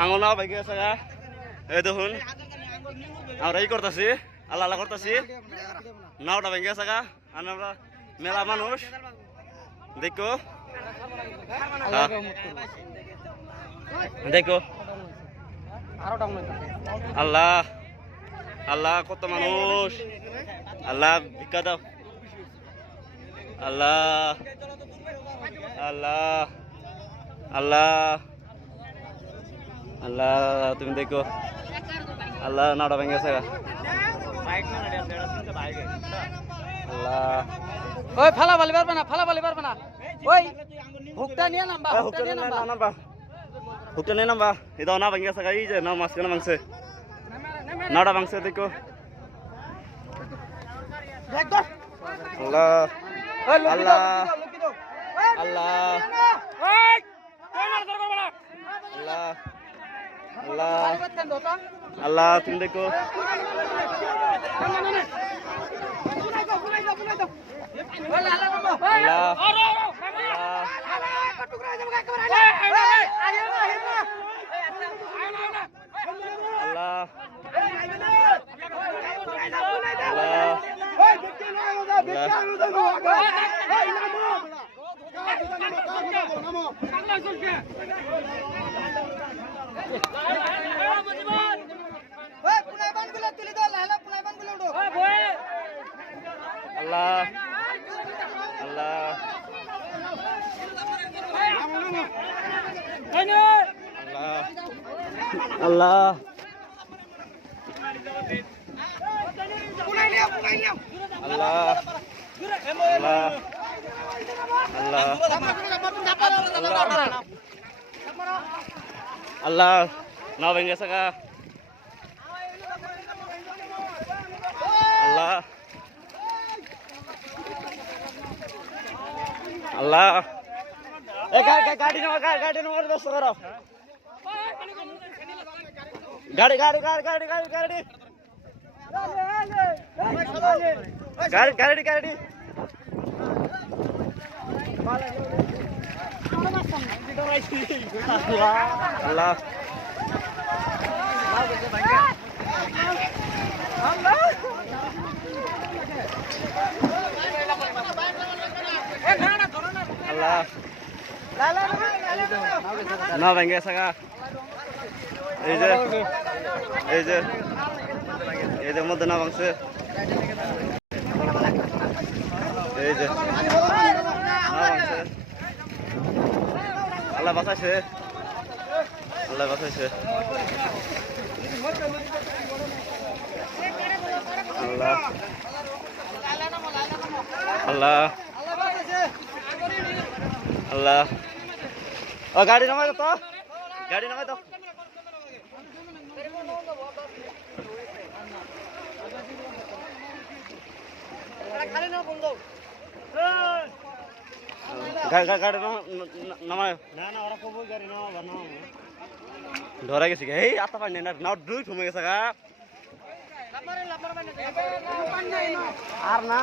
আঙুল নাও ভাই গেছে গা এই দেখুন আমরা এই করতেছি আল্লাহ আল্লাহ করতেছি নাওটা ভেঙে গেছে গা আর আমরা মেলা মানুষ দেখো দেখো আল্লাহ আল্লাহ কত মানুষ আল্লাহ ভিক্ষা দাও আল্লাহ আল্লাহ আল্লাহ আল্লাহ তুমি দেখো আল্লাহ নাড়া ভেঙে গেছে আল্লাহ ওই ফালা বালি পারবে না ওই হুকটা নিয়ে নাম্বা হুকটা নিয়ে নাম্বা ইদাও না ভেঙে গেছে এই যে না মাঝখানে ভাঙছে নাড়া ভাঙছে দেখো আল্লাহ আল্লাহ আল্লাহ আল্লাহ আল্লাহ আল্লাহ তুমি দেখো আল্লাহ আল্লাহ আল্লাহ আল্লাহ আল্লাহ আল্লাহ না ভেঙে গেছে গা আল্লাহ আল্লাহ গাড়ি নেওয়ার ব্যস্ত করো গাড়ি গাড়ি গাড়ি গাড়ি গাড়ি গাড়ি গাড়ি গাড়ি গাড়ি আল্লাহ আল্লাহ না ভেঙে গেছে গা এই যে এই যে এই যে মধ্যে না ভাঙছে এই যে না ভাঙছে আল্লাহ বাঁচাইছে আল্লাহ বাঁচাইছে আল্লাহ আল্লাহ আল্লাহ ও গাড়ি নামাই তো গাড়ি নামাই তো গাড়ি নামায় ধরা গেছি এই আত্মা পাই না দুই ঠুমে গেছে গা আর না